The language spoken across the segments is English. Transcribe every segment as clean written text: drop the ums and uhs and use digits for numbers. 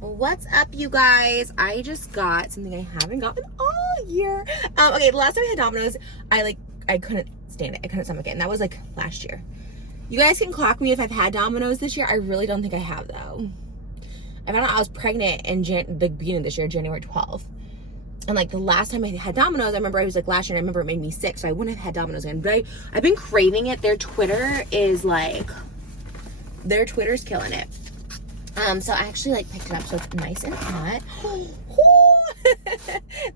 What's up, you guys? I just got something I haven't gotten all year. Okay, the last time I had Domino's, I couldn't stand it. I couldn't stomach it, and that was like last year. You guys can clock me if I've had Domino's this year. I really don't think I have, though. I found out I was pregnant in the beginning of this year, January 12th. And like the last time I had Domino's, I remember I was like last year, and I remember it made me sick, so I wouldn't have had Domino's again. But I've been craving it. Their Twitter's killing it. So I actually like picked it up, so it's nice and hot.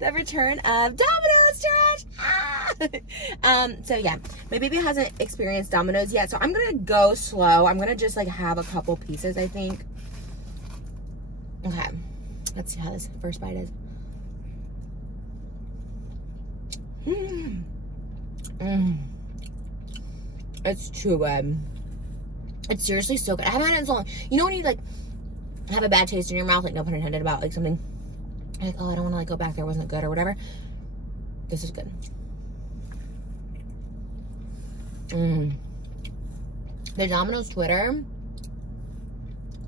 The return of Domino's trash. So yeah, my baby hasn't experienced Domino's yet, so I'm gonna go slow. I'm gonna just like have a couple pieces, I think. Okay, let's see how this first bite is. It's too good. It's seriously so good. I haven't had it in so long. You know when you like have a bad taste in your mouth, like no pun intended, about like something, like, oh, I don't want to like go back there, it wasn't good or whatever. This is good. The Domino's Twitter,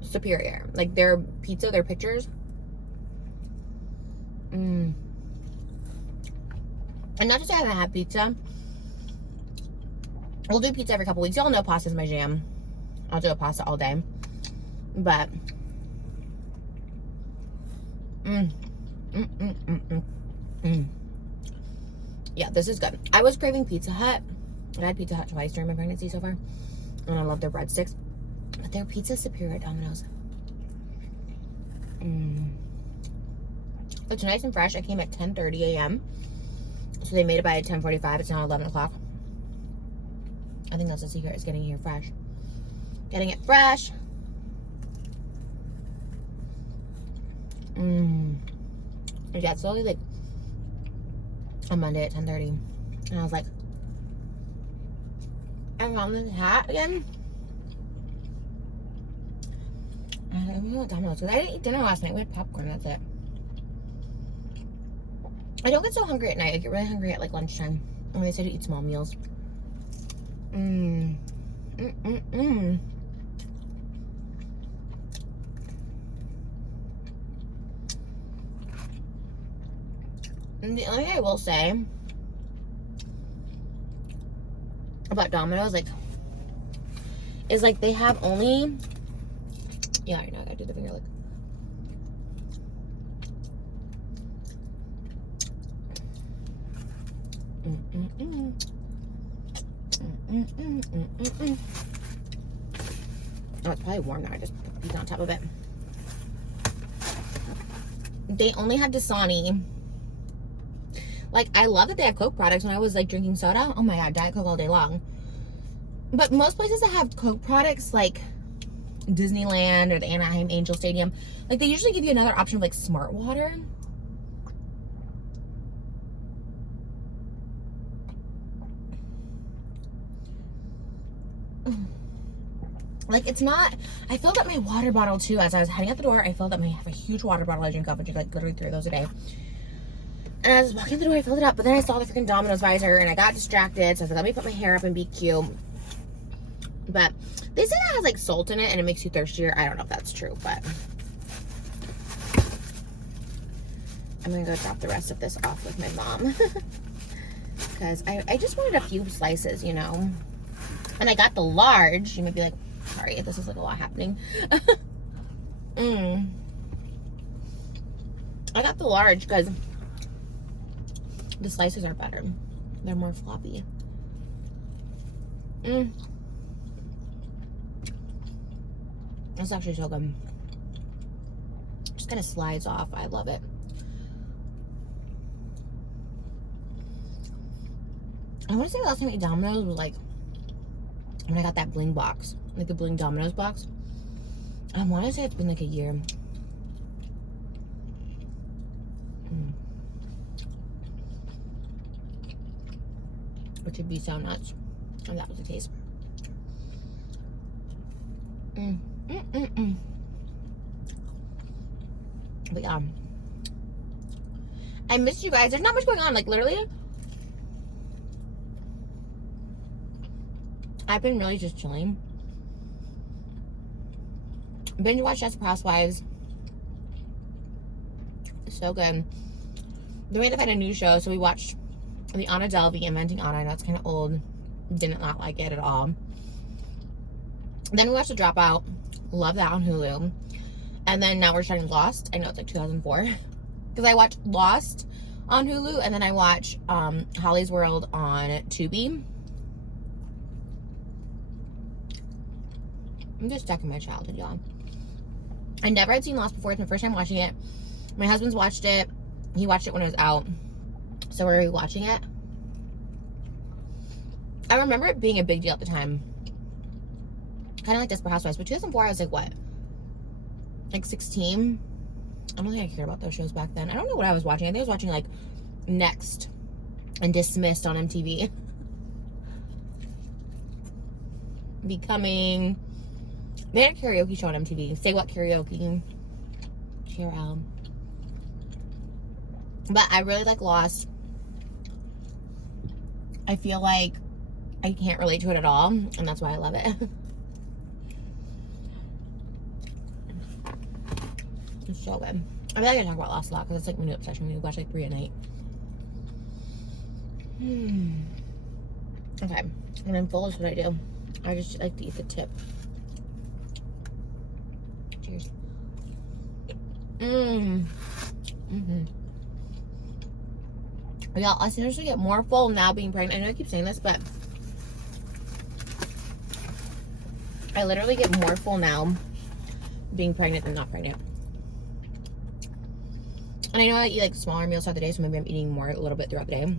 superior. Like their pizza, their pictures. And not to say I haven't had pizza. We'll do pizza every couple weeks. Y'all know pasta's my jam. I'll do a pasta all day. But yeah, this is good. I was craving Pizza Hut. I had Pizza Hut twice during my pregnancy so far. And I love their breadsticks. But their pizza's superior at Domino's. It's nice and fresh. I came at 10:30 a.m. So they made it by 10:45. It's now 11 o'clock. I think that's the secret, is getting it here fresh. Getting it fresh. Yeah, it's only like a Monday at 10:30. And I was like, I found this hat again. And I was like, I'm gonna go Domino's, because I didn't eat dinner last night. We had popcorn, that's it. I don't get so hungry at night. I get really hungry at like lunchtime. And they say to eat small meals. And the only thing I will say about Domino's, like, is like they have only, yeah, I know, I gotta do the finger lick. Oh, it's probably warm now. I just beat on top of it. They only have Dasani. Like, I love that they have Coke products. When I was like drinking soda, oh my god, Diet Coke all day long. But most places that have Coke products, like Disneyland or the Anaheim Angel Stadium, like they usually give you another option of like Smart Water. Like, it's not, I filled up my water bottle too as I was heading out the door. I filled up I have a huge water bottle I drink up. I drink like literally 3 of those a day. And I was walking out the door, I filled it up, but then I saw the freaking Domino's visor and I got distracted. So I was like, let me put my hair up and be cute. But they say that has like salt in it and it makes you thirstier. I don't know if that's true, but I'm gonna go drop the rest of this off with my mom. Because I just wanted a few slices, you know. And I got the large. You may be like, sorry, this is like a lot happening. I got the large because the slices are better. They're more floppy. It's actually so good. Just kind of slides off. I love it. I want to say the last time I ate Domino's was like when I got that bling box, like the bling Domino's box. I want to say it's been like a year. Which would be so nuts. And that was the case. But yeah, I missed you guys. There's not much going on. Like literally, I've been really just chilling. Binge watched Desperate Housewives. So good. Then we had to find a new show, so we watched the Anna Delvey Inventing Anna. I know it's kind of old. Didn't not like it at all. Then we watched The Dropout. Love that on Hulu. And then now we're starting Lost. I know it's like 2004. Because I watched Lost on Hulu, and then I watch Holly's World on Tubi. I'm just stuck in my childhood, y'all. I never had seen Lost before. It's my first time watching it. My husband's watched it. He watched it when it was out. So we're rewatching it. I remember it being a big deal at the time. Kind of like Desperate Housewives. But 2004, I was like, what? Like 16? I don't think I cared about those shows back then. I don't know what I was watching. I think I was watching like Next and Dismissed on MTV. Becoming... They had a karaoke show on MTV. Say What Karaoke. Cheer out. But I really like Lost. I feel like I can't relate to it at all, and that's why I love it. It's so good. I feel like I talk about Lost a lot because it's like my new obsession. We watch like 3 at night. Okay. When I'm full is what I do. I just like to eat the tip. Cheers. Y'all, I seriously get more full now being pregnant. I know I keep saying this, but I literally get more full now being pregnant than not pregnant. And I know I eat like smaller meals throughout the day, so maybe I'm eating more a little bit throughout the day.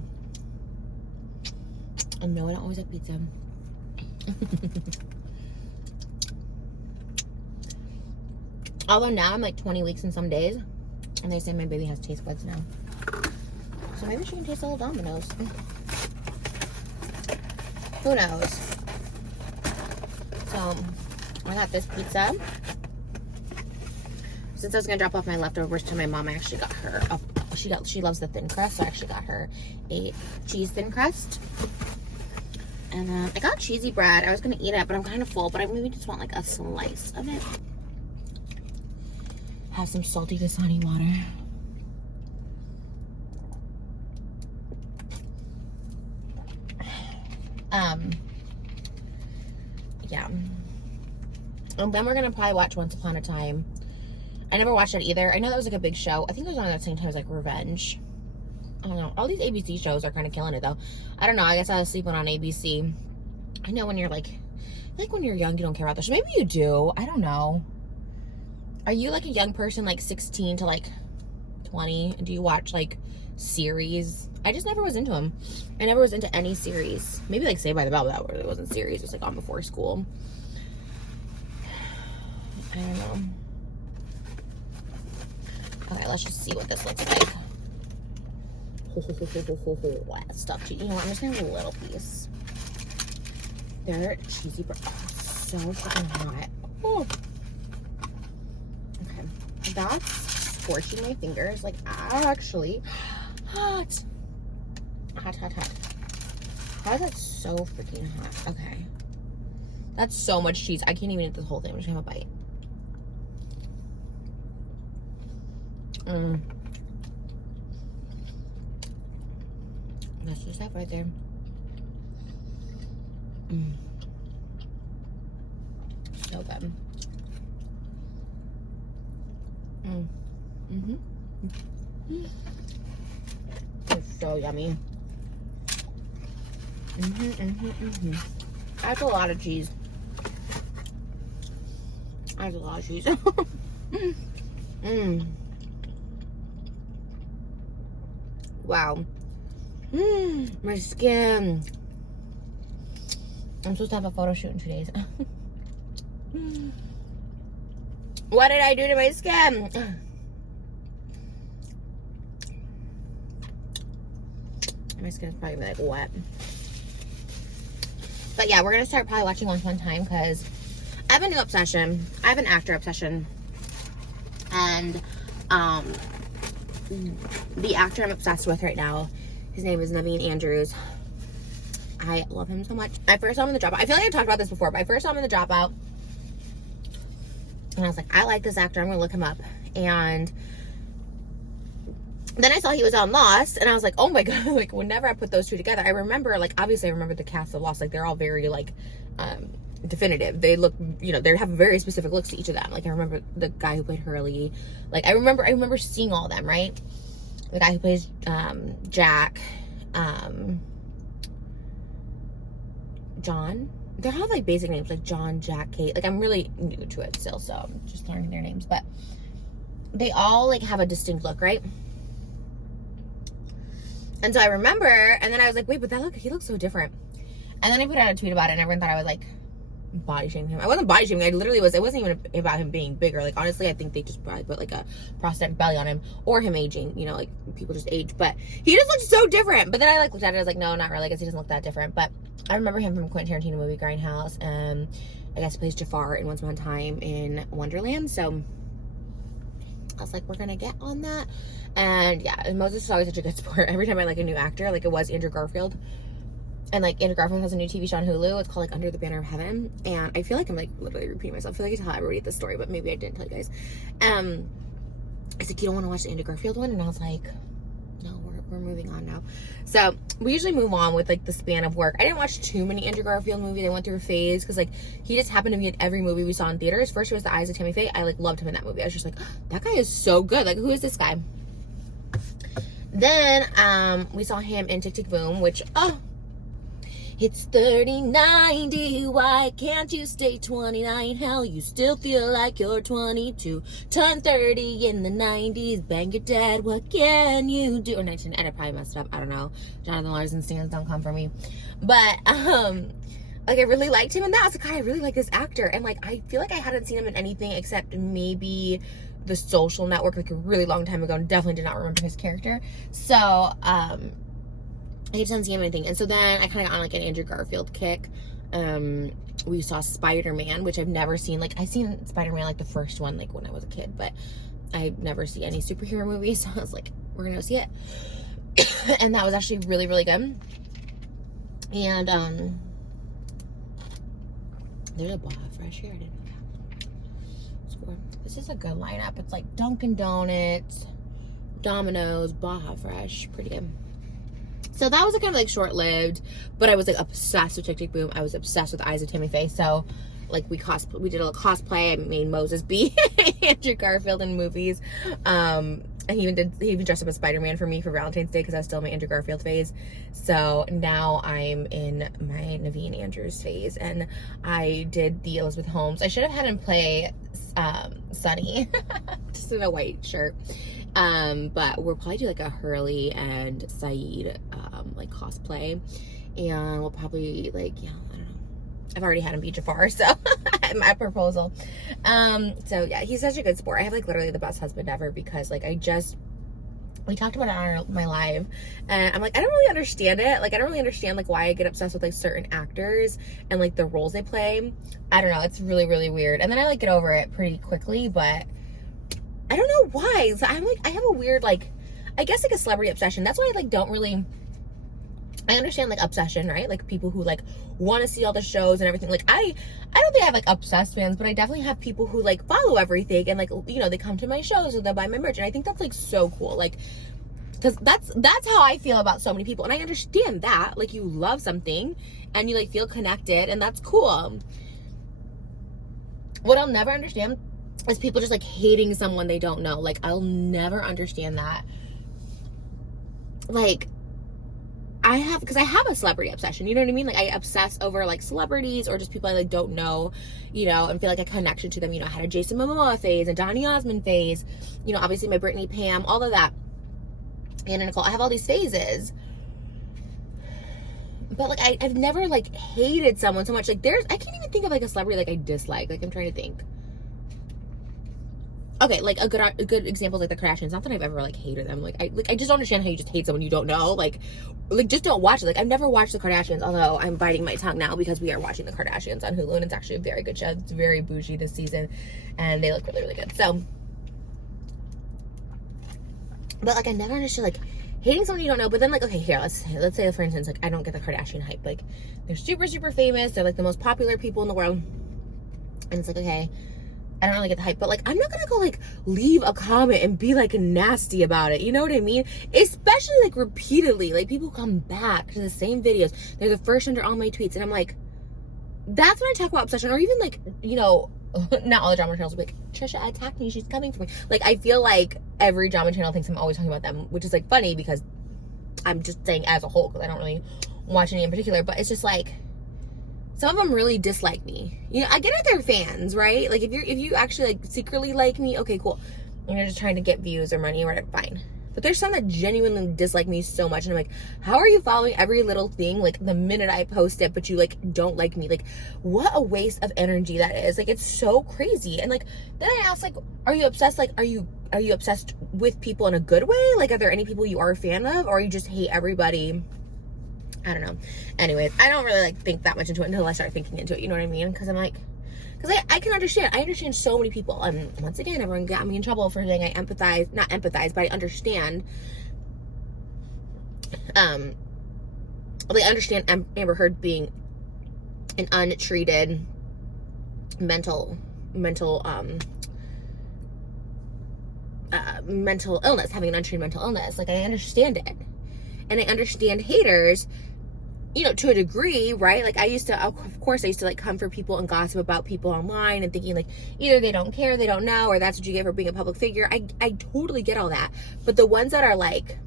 And no, I don't always have pizza. Although now I'm like 20 weeks in some days, and they say my baby has taste buds now. So maybe she can taste a little Domino's. Who knows? So I got this pizza. Since I was gonna drop off my leftovers to my mom, I actually got her she loves the thin crust, so I actually got her a cheese thin crust. And I got cheesy bread. I was gonna eat it, but I'm kind of full, but I maybe just want like a slice of it. Have some salty Dasani water. Yeah. And then we're gonna probably watch Once Upon a Time. I never watched it either. I know that was like a big show. I think it was on at the same time as like Revenge. I don't know. All these ABC shows are kind of killing it though. I don't know. I guess I was sleeping on ABC. I know when you're like when you're young, you don't care about the show. Maybe you do. I don't know. Are you like a young person, like 16 to like 20? Do you watch like series? I just never was into them. I never was into any series. Maybe like Saved by the Bell, but that really wasn't series. It was like on before school. I don't know. Okay, let's just see what this looks like. That stuff. You know what? I'm just gonna have a little piece. They're cheesy bread. So freaking hot. Oh. Okay. That's scorching my fingers. Like, actually hot. Hot, hot, hot. How is that so freaking hot? Okay. That's so much cheese. I can't even eat this whole thing. I'm just gonna have a bite. That's just that right there. So good. It's so yummy. That's a lot of cheese. That's a lot of cheese. Wow. My skin. I'm supposed to have a photo shoot in 2 days. What did I do to my skin? My skin's probably like wet. But yeah, we're gonna start probably watching Once Upon a Time because I have a new obsession. I have an actor obsession. And the actor I'm obsessed with right now, his name is Naveen Andrews. I love him so much. I first saw him in The Dropout. I feel like I talked about this before, but I first saw him in The Dropout. And I was like, I like this actor. I'm going to look him up. And then I saw he was on Lost, and I was like, oh my god, like whenever I put those two together, I remember, like, obviously I remember the cast of Lost, like they're all very like definitive. They look, you know, they have very specific looks to each of them. Like I remember the guy who played Hurley, like I remember seeing all of them, right? The guy who plays Jack, John. They all have like basic names like John, Jack, Kate. Like I'm really new to it still, so I'm just learning their names, but they all like have a distinct look, right? And so I remember, and then I was like, wait, but he looks so different. And then I put out a tweet about it, and everyone thought I was like body shaming him. I wasn't body shaming. I literally was. It wasn't even about him being bigger. Like honestly, I think they just probably put like a prosthetic belly on him, or him aging. You know, like people just age. But he just looks so different. But then I like looked at it. I was like, no, not really. I guess he doesn't look that different. But I remember him from Quentin Tarantino movie Grindhouse. I guess he plays Jafar in Once Upon a Time in Wonderland. So I was like, we're gonna get on that. And yeah, Moses is always such a good sport. Every time I like a new actor, like it was Andrew Garfield. And like Andrew Garfield has a new TV show on Hulu. It's called like Under the Banner of Heaven. And I feel like I'm like literally repeating myself. I feel like I tell everybody this story, but maybe I didn't tell you guys. I was like, you don't want to watch the Andrew Garfield one? And I was like, no, we're moving on now. So we usually move on with like the span of work. I didn't watch too many Andrew Garfield movies. I went through a phase because like he just happened to be in every movie we saw in theaters. First it was The Eyes of Tammy Faye. I like loved him in that movie. I was just like, oh, that guy is so good. Like who is this guy? Then we saw him in Tick Tick Boom, which it's 30-90, why can't you stay 29? Hell, you still feel like you're 22. Turn 30 in the 90s, bang your dad, what can you do? Or 19, and I probably messed up, I don't know. Jonathan Larson stands, don't come for me. But, like, I really liked him in that. I was like, God, I really like this actor. And, like, I feel like I hadn't seen him in anything except maybe The Social Network, like, a really long time ago, and definitely did not remember his character. So, I just didn't see him anything. And so then I kind of got on like an Andrew Garfield kick. We saw Spider-Man, which I've never seen. Like I seen Spider-Man like the first one like when I was a kid, but I never see any superhero movies. So I was like, we're gonna go see it. And that was actually really, really good. And there's a Baja Fresh here. I didn't know that. Score. This is a good lineup. It's like Dunkin' Donuts, Domino's, Baja Fresh. Pretty good. So that was kind of like short-lived, but I was like obsessed with Tick Tick Boom. I was obsessed with Eyes of Tammy Faye. So like we did a little cosplay. I made Moses be Andrew Garfield in movies. And he even dressed up as Spider-Man for me for Valentine's Day because I was still in my Andrew Garfield phase. So now I'm in my Naveen Andrews phase, and I did the Elizabeth Holmes. I should have had him play Sunny, just in a white shirt. But we'll probably do like a Hurley and Saeed like cosplay, and we'll probably like, yeah, I don't know. I've already had him be Jafar, so my proposal. So yeah, he's such a good sport. I have like literally the best husband ever because like we talked about it on my live, and I'm like, I don't really understand it. Like, I don't really understand like why I get obsessed with like certain actors and like the roles they play. I don't know. It's really, really weird. And then I like get over it pretty quickly, but I don't know why. So I'm like, I have a weird, like, I guess like a celebrity obsession. That's why I like don't really, I understand like obsession, right? Like people who like want to see all the shows and everything. Like I don't think I have like obsessed fans, but I definitely have people who like follow everything and like, you know, they come to my shows or they'll buy my merch. And I think that's like so cool. Like, because that's how I feel about so many people. And I understand that. Like you love something and you like feel connected, and that's cool. What I'll never understand is people just like hating someone they don't know. Like I'll never understand that. Like because I have a celebrity obsession, you know what I mean? Like I obsess over like celebrities or just people I like don't know, you know, and feel like a connection to them. You know, I had a Jason Momoa phase and Donny Osmond phase, you know, obviously my Brittany, Pam, all of that. And Nicole, I have all these phases. But like I've never like hated someone so much. Like I can't even think of like a celebrity like I dislike. Like I'm trying to think. Okay, like a good example is like the Kardashians. Not that I've ever like hated them. Like I just don't understand how you just hate someone you don't know. Like just don't watch it. Like I've never watched the Kardashians, although I'm biting my tongue now because we are watching the Kardashians on Hulu, and it's actually a very good show. It's very bougie this season, and they look really, really good. So, but like I never understood like hating someone you don't know. But then like, okay, here let's say for instance like I don't get the Kardashian hype. Like they're super, super famous. They're like the most popular people in the world, and it's like, okay, I don't really get the hype, but like, I'm not gonna go like leave a comment and be like nasty about it. You know what I mean? Especially like repeatedly, like people come back to the same videos. They're the first under all my tweets, and I'm like, that's when I talk about obsession. Or even like, you know, not all the drama channels will be like, Trisha attacked me, she's coming for me. Like, I feel like every drama channel thinks I'm always talking about them, which is like funny because I'm just saying as a whole, because I don't really watch any in particular. But it's just like, some of them really dislike me. You know, I get it, they're fans, right? Like, if you actually like secretly like me, okay, cool. And you're just trying to get views or money or whatever, fine. But there's some that genuinely dislike me so much, and I'm like, how are you following every little thing like the minute I post it, but you like don't like me? Like, what a waste of energy that is. Like, it's so crazy. And like, then I ask, like, are you obsessed? Like, are you obsessed with people in a good way? Like, are there any people you are a fan of, or you just hate everybody? I don't know. Anyways, I don't really like think that much into it until I start thinking into it. You know what I mean? Because I'm like, because I can understand. I understand so many people. And once again, everyone got me in trouble for saying I empathize. Not empathize, but I understand. Like, I understand Amber Heard being an untreated mental illness, having an untreated mental illness. Like, I understand it. And I understand haters, you know, to a degree, right? Like, I used to, of course, I used to like come for people and gossip about people online and thinking like, either they don't care, they don't know, or that's what you get for being a public figure. I totally get all that. But the ones that are like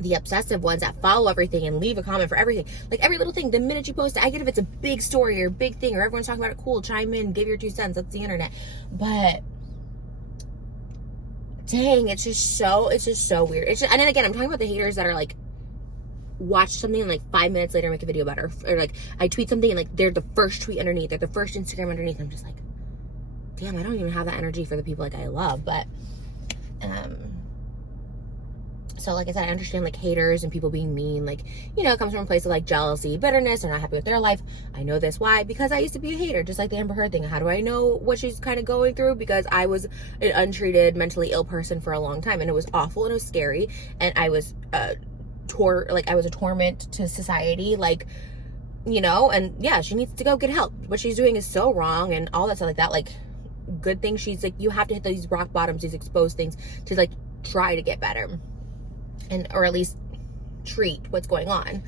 the obsessive ones that follow everything and leave a comment for everything, like every little thing, the minute you post it, I get if it's a big story or a big thing or everyone's talking about it, cool, chime in, give your 2 cents, that's the internet. But dang, it's just so weird. It's just, and then again, I'm talking about the haters that are like, watch something and like 5 minutes later make a video about it, or like I tweet something and like they're the first tweet underneath, they're the first Instagram underneath. I'm just like, damn, I don't even have that energy for the people like I love. But so like I said, I understand like haters and people being mean, like, you know, it comes from a place of like jealousy, bitterness, they're not happy with their life. I know this. Why? Because I used to be a hater, just like the Amber Heard thing. How do I know what she's kind of going through? Because I was an untreated mentally ill person for a long time, and it was awful and it was scary, and I was I was a torment to society, like, you know. And yeah, she needs to go get help. What she's doing is so wrong and all that stuff like that. Like, good thing she's like, you have to hit these rock bottoms, these exposed things, to like try to get better, and or at least treat what's going on.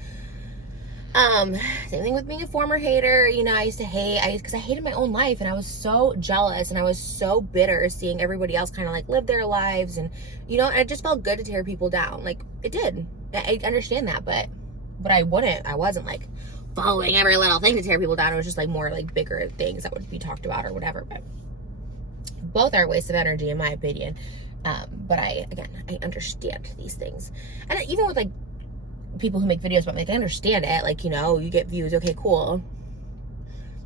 Same thing with being a former hater. You know, I used to hate, because I hated my own life, and I was so jealous and I was so bitter seeing everybody else kind of like live their lives, and you know, and it just felt good to tear people down. Like, it did. I understand that, but I wasn't like following every little thing to tear people down. It was just like more like bigger things that would be talked about or whatever. But both are a waste of energy in my opinion. But I understand these things. And even with like people who make videos about me, like, I understand it. Like, you know, you get views, okay, cool.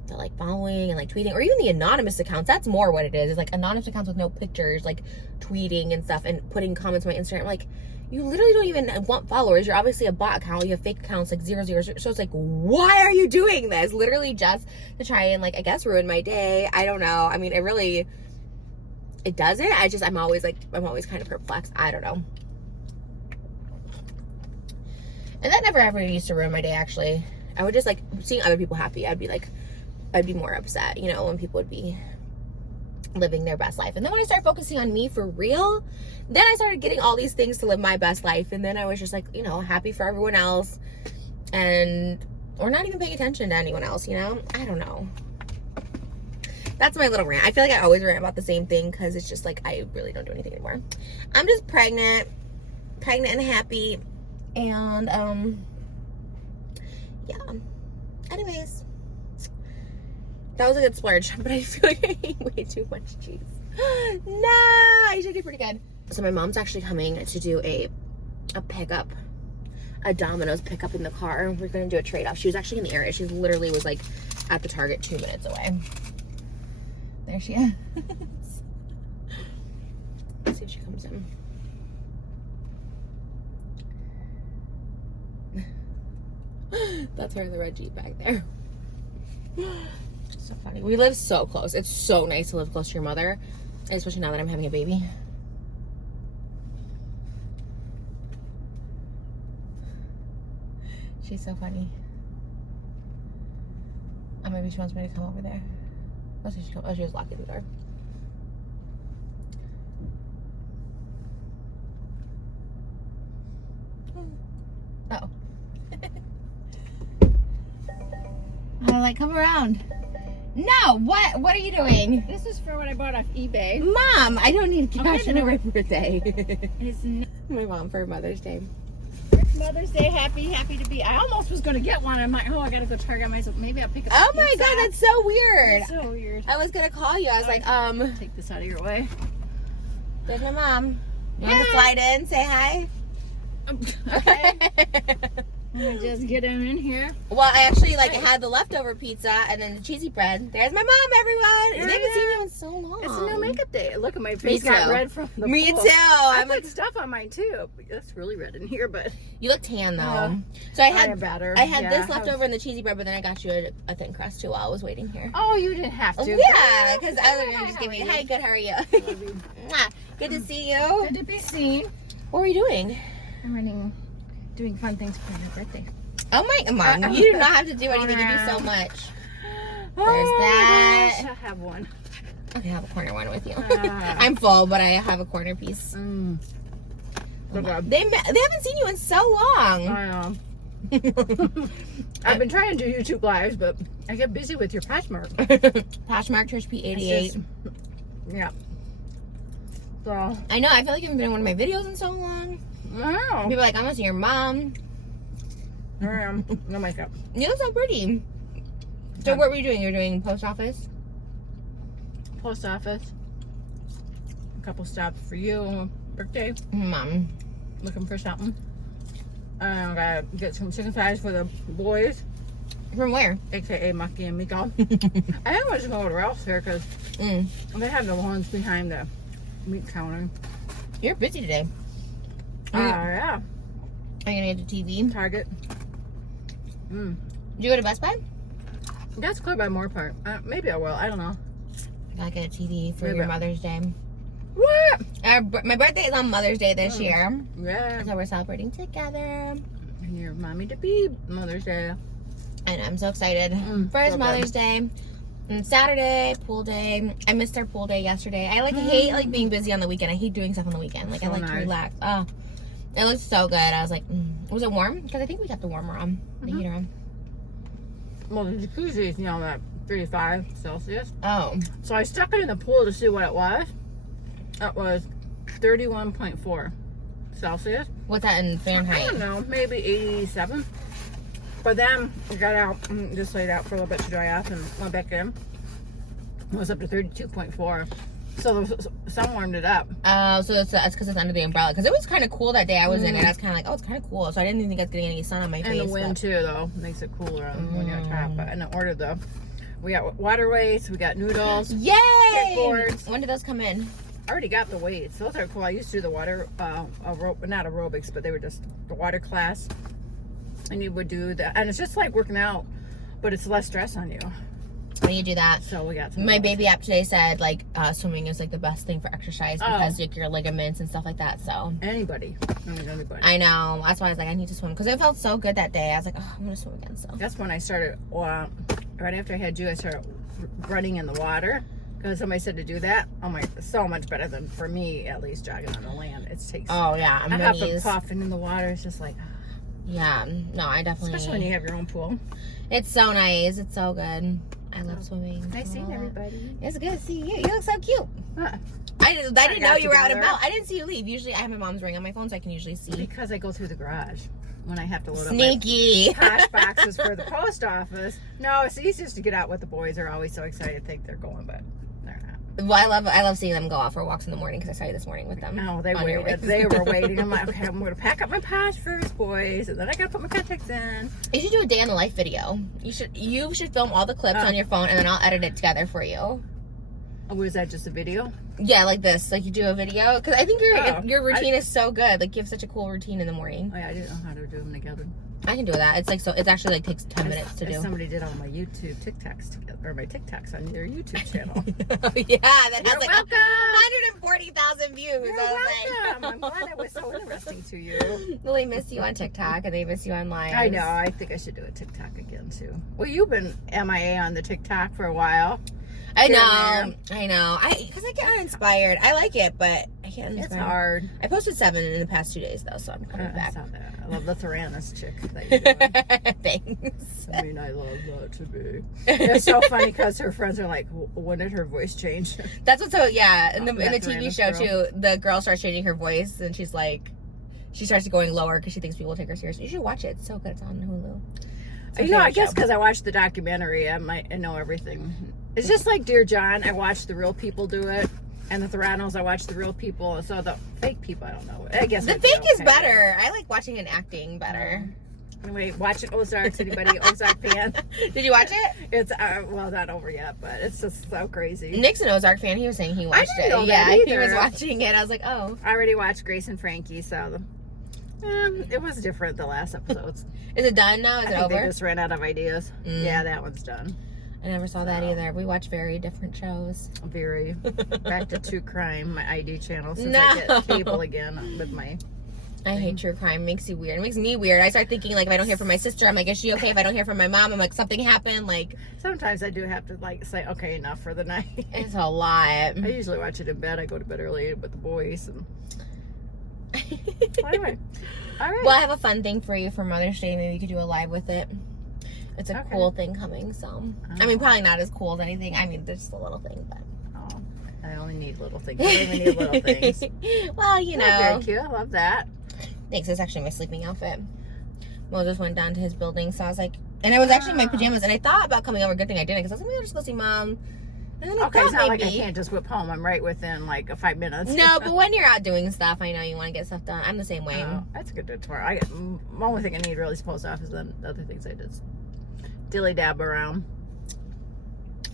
They're like following and like tweeting, or even the anonymous accounts. That's more what it is. It's like anonymous accounts with no pictures, like tweeting and stuff and putting comments on my Instagram. Like, you literally don't even want followers. You're obviously a bot account. You have fake accounts like 000. So it's like, why are you doing this? Literally just to try and like, I guess, ruin my day. I don't know. I mean, it doesn't. I'm always kind of perplexed. I don't know. And that never ever used to ruin my day, actually. I would just like seeing other people happy. I'd be more upset, you know, when people would be living their best life. And then when I started focusing on me for real, then I started getting all these things to live my best life. And then I was just like, you know, happy for everyone else, or not even paying attention to anyone else, you know? I don't know. That's my little rant. I feel like I always rant about the same thing because it's just like, I really don't do anything anymore. I'm just pregnant and happy. And, yeah. Anyways, that was a good splurge, but I feel like I ate way too much cheese. No, I should get pretty good. So my mom's actually coming to do a pickup, a Domino's pickup in the car. We're going to do a trade-off. She was actually in the area. She literally was like at the Target 2 minutes away. There she is. Let's see if she comes in. That's her in the red Jeep back there. So funny. We live so close. It's so nice to live close to your mother, especially now that I'm having a baby. She's so funny. Maybe she wants me to come over there. Oh, she was locking the door. Oh. I'm like, come around. No, what are you doing? This is for what I bought off eBay. Mom, I don't need cash on my birthday. It's My mom for Mother's Day. Mother's Day, happy to be. I almost was gonna get one. I'm like, oh, I gotta go Target myself. Maybe I'll pick up. Oh my god, that's so weird. That's so weird. I was gonna call you. I was like, take this out of your way. There's my mom. You want to slide in? Say hi. Okay. I'm gonna just get him in here. Well, I actually had the leftover pizza and then the cheesy bread. There's my mom, everyone. They haven't seen you in so long. It's a new makeup day. Look at my face. Got red from the Me pool. too. I put stuff on mine too. It's really red in here, but you look tan though. So I had this left over in the cheesy bread, but then I got you a thin crust too while I was waiting here. Oh, you didn't have to. Yeah, because I was gonna just give you. Hey, good. How are you? Good to see you. Good to be seen. What were you doing? I'm doing fun things for my birthday. Oh my, Mom, you do not have to do anything. You do so much. There's that. I have one. Okay, I have a corner one with you. I'm full, but I have a corner piece. They haven't seen you in so long. I know. I've been trying to do YouTube lives, but I get busy with your Poshmark. Poshmark Church P88. Yeah. So I know. I feel like I haven't been in one of my videos in so long. Wow. People are like, I want to see your mom. No makeup. You look so pretty. So what were you doing? You're doing post office? Post office. A couple stops for you. Birthday. Mom. Looking for something. I gotta get some chicken thighs for the boys. From where? AKA Mucky and Miko. I think we're just going to Ralph's here because they have the ones behind the meat counter. You're busy today. Yeah. Are you gonna get the TV? Target. Did you go to Best Buy? That's clear by more part. Maybe I will. I don't know. I gotta get a TV for your Mother's Day. What? My birthday is on Mother's Day this year. Yeah. So we're celebrating together. And your mommy to be Mother's Day. And I'm so excited for his Mother's Day. And Saturday, pool day. I missed our pool day yesterday. I hate being busy on the weekend. I hate doing stuff on the weekend. I like to relax. Oh, it looks so good. I was like, was it warm? Because I think we got the warmer on, the heater on. Well, the jacuzzi is, at 35 Celsius. Oh. So I stuck it in the pool to see what it was. It was 31.4 Celsius. What's that in Fahrenheit? I don't know, maybe 87. But then I got out and just laid out for a little bit to dry off and went back in. It was up to 32.4. So the sun warmed it up. Oh, so it's because it's under the umbrella. Because it was kind of cool that day I was in it. I was kind of like, oh, it's kind of cool. So I didn't think I was getting any sun on my face. And the wind too, though, makes it cooler when you're on top. And I ordered we got water weights, we got noodles. Yay! Kickboards. When did those come in? I already got the weights. Those are cool. I used to do the water, not aerobics, but they were just the water class. And you would do that. And it's just like working out, but it's less stress on you. When you do that. So we got some. My baby app today said swimming is the best thing for exercise because your ligaments and stuff like that. So anybody. I know. That's why I was like, I need to swim because it felt so good that day. I was like, oh, I'm gonna swim again. So that's when I started. Right after I had you, I started running in the water because somebody said to do that. Oh my, so much better than for me at least jogging on the land. It takes. Oh yeah, I have to puff and in the water. It's just like. Yeah, no, I definitely. Especially when you have your own pool. It's so nice. It's so good. I love swimming. Nice seeing everybody. It's good to see you. You look so cute. Huh. I didn't know you were out and about. I didn't see you leave. Usually I have my mom's ring on my phone so I can usually see. Because I go through the garage when I have to load Sneaky. up my cash boxes for the post office. No, it's easiest to get out with the boys. They're always so excited to think they're going, but they're not. Well, I love seeing them go out for walks in the morning because I saw you this morning with them. No, they waited. They were waiting. I'm like, okay, I'm going to pack up my posh first, boys, and then I got to put my contacts in. You should do a day in the life video. You should film all the clips on your phone, and then I'll edit it together for you. Oh, was that just a video? Yeah, like this. Like you do a video. Because I think your routine is so good. Like you have such a cool routine in the morning. Oh, yeah, I didn't know how to do them together. I can do that. It's it actually takes 10 minutes to do. Somebody did all my YouTube TikToks together, or my TikToks on your YouTube channel. Yeah, that has welcome. 140,000 views. You're welcome. I'm glad it was so interesting to you. Well, they miss you on TikTok and they miss you online. I know. I think I should do a TikTok again too. Well, you've been MIA on the TikTok for a while. I here know. and I know. Because I get uninspired. I like it, but I can't there. uninspire. It's hard. I posted 7 in the past 2 days, though, so I'm coming I back. saw that. I love the Theranos chick that you're doing. Thanks. I mean, I love that to be. It's so funny because her friends are like, when did her voice change? That's what's so, yeah. In the That TV show, girl. too, the girl starts changing her voice, and she's like, she starts going lower because she thinks people will take her seriously. You should watch it. It's so good. It's on Hulu. It's my You know, I favorite guess show. because I watched the documentary, I know everything. It's just like Dear John. I watched the real people do it. And the Theranos, I watched the real people. So the fake people, I don't know. I guess The it'd be fake is okay. better. I like watching and acting better. Anyway, watching Ozarks. Anybody Ozark fan? Did you watch it? It's well, not over yet, but it's just so crazy. Nick's an Ozark fan. He was saying he watched didn't it. know Yeah, that he either. was watching it. I was like, oh. I already watched Grace and Frankie, so it was different the last episodes. Is it done now? Is I it think over? they just ran out of ideas. Mm. Yeah, that one's done. I never saw that So. either. We watch very different shows. Very back to true crime, my ID channel since No. I get cable again with my. I hate true crime. It makes you weird. It makes me weird. I start thinking, like, if I don't hear from my sister, I'm like, is she okay? If I don't hear from my mom, I'm like, something happened. Like, Sometimes I do have to like say, okay, enough for the night. it's a lot. I usually watch it in bed. I go to bed early with the boys. And anyway, all right. Well, I have a fun thing for you for Mother's Day. Maybe you could do a live with it. It's a Okay. cool thing coming, so. I mean, probably not as cool as anything. I mean, there's just a little thing, but. Oh, I only need little things. I don't even need little things. Well, you know. Very cute. I love that. Thanks. It's actually my sleeping outfit. Mo just went down to his building, so I was like, and I was actually in my pajamas, and I thought about coming over. Good thing I didn't, because I was like, maybe I'll just go see Mom. And then I Okay, thought it's not like I maybe. can't just whip home. I'm right within like 5 minutes. No, but when you're out doing stuff, I know you want to get stuff done. I'm the same way. Oh, that's a good day tomorrow. I get the only thing I need really is post office. Then the other things I did dilly dab around.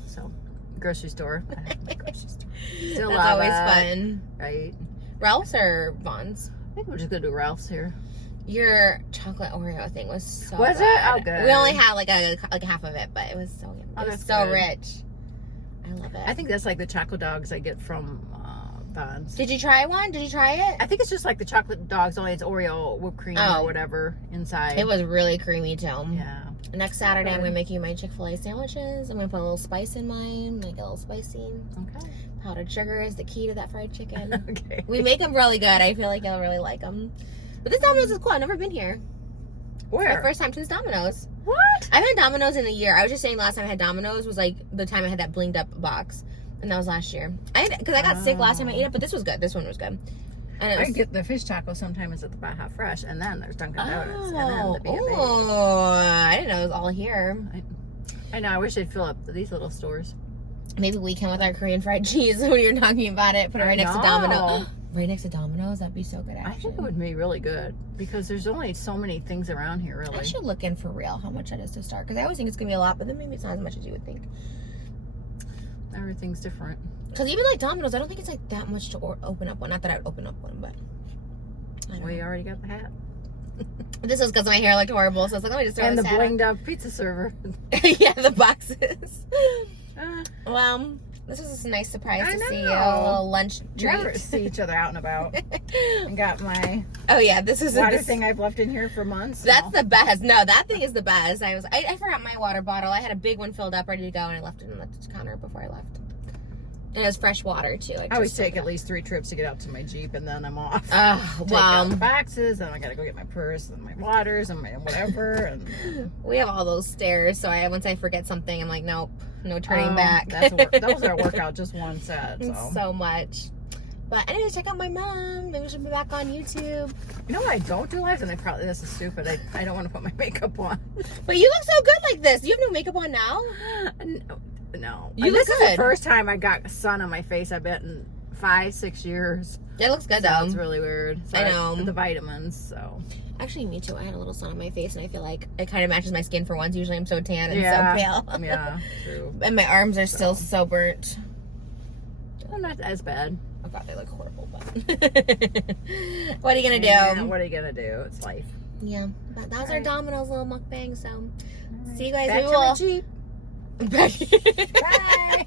So, grocery store. I like my grocery store. Still That's love always it, fun. right? Ralph's or Vaughn's? I think we're just gonna do Ralph's here. Your chocolate Oreo thing was so Was it? good. Oh, good. We only had like half of it, but it was so yummy. Oh, It was that's so good. rich. I love it. I think that's like the chocolate dogs I get from Bonds. Did you try one? Did you try it? I think it's just like the chocolate dogs, only it's Oreo whipped cream Oh. or whatever inside. It was really creamy too. Yeah. Next Saturday, I'm Good. gonna make you my Chick-fil-A sandwiches. I'm gonna put a little spice in mine, make it a little spicy. Okay. Powdered sugar is the key to that fried chicken. Okay. We make them really good. I feel like you'll really like them. But this Domino's is cool. I've never been here. It's my Where? first time since Domino's. What? I've had Domino's in a year. I was just saying last time I had Domino's was like the time I had that blinged up box. And that was last year. Because I got sick last time I ate it, but this was good. This one was good. And it I was, get the fish taco sometimes at the Baja Fresh, and then there's Dunkin' Donuts, and then the B&B. I didn't know it was all here. I know. I wish they'd fill up these little stores. Maybe we can with our Korean fried cheese when you're talking about it. Put it right next to Domino's. Right next to Domino's? That'd be so good, actually. I think it would be really good because there's only so many things around here, really. I should look in for real how much that is to start. Because I always think it's going to be a lot, but then maybe it's not as much as you would think. Everything's different. Because even like Domino's, I don't think it's like that much to open up one. Not that I would open up one, but I don't Well, you know. already got the hat. This was because my hair looked horrible, so I was like, let me just throw And the this hat on. blinged up pizza server. Yeah, the boxes. Uh, Well, this was a nice surprise I to see you. know. A little lunch never treat. see each other out and about. I got my Oh yeah, this is water this, thing I've left in here for months. That's now. the best. No, that thing is the best. I forgot my water bottle. I had a big one filled up, ready to go, and I left it on the counter before I left. And it was fresh water too. I always take at least 3 trips to get out to my Jeep, and then I'm off. Take out the boxes, and I gotta go get my purse and my waters and my whatever. And we have all those stairs, so once I forget something, I'm like, nope, no turning back. Those are a workout, just one set. So. So much. But anyways, check out my mom. Maybe she'll be back on YouTube. You know what I don't do live, and this is stupid. I don't want to put my makeup on. But you look so good like this. You have no makeup on now? No. You This look is the good. first time I got sun on my face, I bet, in 5-6 years. It looks good So though. it's really weird. So I know. The vitamins, so. Actually, me too. I had a little sun on my face, and I feel like it kind of matches my skin for once. Usually I'm so tan and so pale. Yeah, true. And my arms are still so burnt. Well, not as bad. Oh god, they look horrible, but what are you gonna Yeah, do? what are you gonna do? It's life. Yeah, but that was our Alright. Domino's little mukbang, so All right. see you guys. Back Maybe to my we'll- Jeep. Bye. Bye.